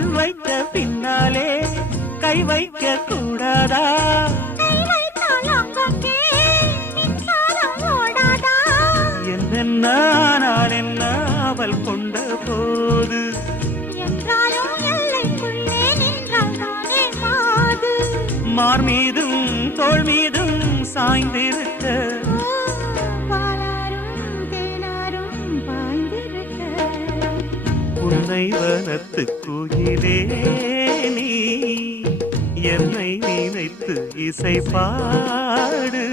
கண் வைத்த பின்னாலே கை வைக்க கூடாதா? என்னென்ன நான் என்ன அவள் கொண்ட போது மார் மீதும் தோள் மீதும் சாய்ந்திருக்க உன்னை வனத்து குயிலே நீ என்னை நினைத்து இசை பாடு.